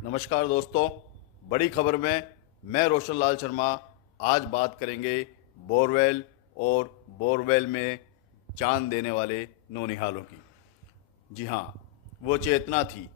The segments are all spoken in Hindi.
नमस्कार दोस्तों, बड़ी खबर में मैं रोशन लाल शर्मा आज बात करेंगे बोरवेल और बोरवेल में जान देने वाले नौनिहालों की। जी हाँ, वो चेतना थी,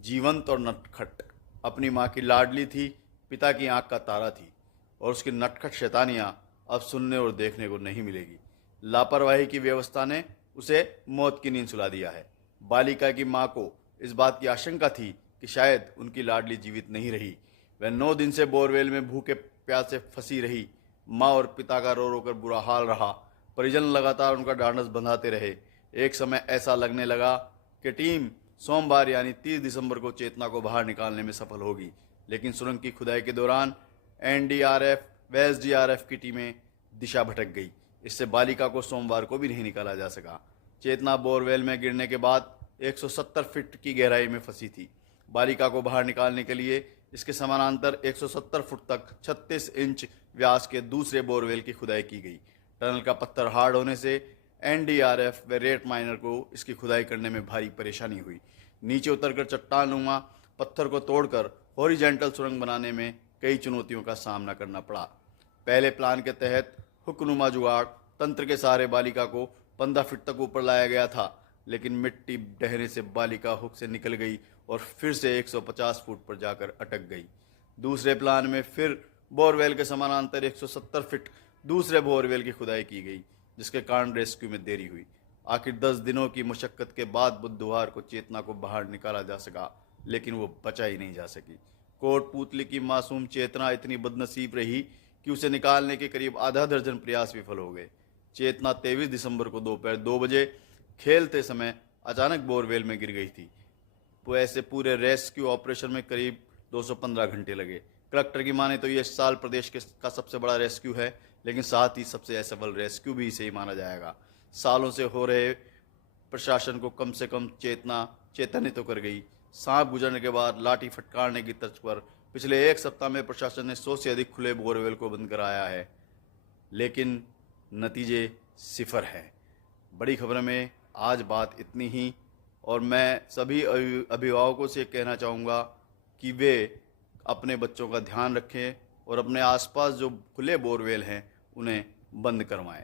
जीवंत और नटखट, अपनी माँ की लाडली थी, पिता की आंख का तारा थी और उसकी नटखट शैतानियाँ अब सुनने और देखने को नहीं मिलेगी। लापरवाही की व्यवस्था ने उसे मौत की नींद सुला दिया है। बालिका की माँ को इस बात की आशंका थी कि शायद उनकी लाडली जीवित नहीं रही। वह 9 दिन से बोरवेल में भूखे प्यासे फंसी रही। माँ और पिता का रो रो कर बुरा हाल रहा। परिजन लगातार उनका ढांढस बंधाते रहे। एक समय ऐसा लगने लगा कि टीम सोमवार यानी 30 दिसंबर को चेतना को बाहर निकालने में सफल होगी, लेकिन सुरंग की खुदाई के दौरान एनडीआरएफ व एसडीआरएफ की टीमें दिशा भटक गई। इससे बालिका को सोमवार को भी नहीं निकाला जा सका। चेतना बोरवेल में गिरने के बाद 170 फीट की गहराई में फंसी थी। बालिका को बाहर निकालने के लिए इसके समानांतर 170 फुट तक 36 इंच व्यास के दूसरे बोरवेल की खुदाई की गई। टनल का पत्थर हार्ड होने से एनडीआरएफ व रेत माइनर को इसकी खुदाई करने में भारी परेशानी हुई। नीचे उतरकर चट्टानुमा पत्थर को तोड़कर हॉरिजॉन्टल सुरंग बनाने में कई चुनौतियों का सामना करना पड़ा। पहले प्लान के तहत हुकनुमा जुगाड़ तंत्र के सहारे बालिका को 15 फीट तक ऊपर लाया गया था, लेकिन मिट्टी ढहने से बालिका हुक से निकल गई और फिर से 150 फुट पर जाकर अटक गई। दूसरे प्लान में फिर बोरवेल के समानांतर 170 फीट दूसरे बोरवेल की खुदाई की गई, जिसके कारण रेस्क्यू में देरी हुई। आखिर 10 दिनों की मशक्कत के बाद बुधवार को चेतना को बाहर निकाला जा सका, लेकिन वो बचा ही नहीं जा सकी। कोटपूतली की मासूम चेतना इतनी बदनसीब रही कि उसे निकालने के करीब आधा दर्जन प्रयास विफल हो गए। चेतना 23 दिसंबर को दोपहर 2 बजे खेलते समय अचानक बोरवेल में गिर गई थी। वो ऐसे पूरे रेस्क्यू ऑपरेशन में करीब 215 घंटे लगे। कलेक्टर की माने तो ये साल प्रदेश का सबसे बड़ा रेस्क्यू है, लेकिन साथ ही सबसे असफल रेस्क्यू भी इसे ही माना जाएगा। सालों से हो रहे प्रशासन को कम से कम चेतन्य तो कर गई। सांप गुजरने के बाद लाठी फटकारने की तर्ज पर पिछले एक सप्ताह में प्रशासन ने 100 से अधिक खुले बोरवेल को बंद कराया है, लेकिन नतीजे सिफर हैं। बड़ी खबर में आज बात इतनी ही, और मैं सभी अभिभावकों से कहना चाहूँगा कि वे अपने बच्चों का ध्यान रखें और अपने आसपास जो खुले बोरवेल हैं उन्हें बंद करवाएं।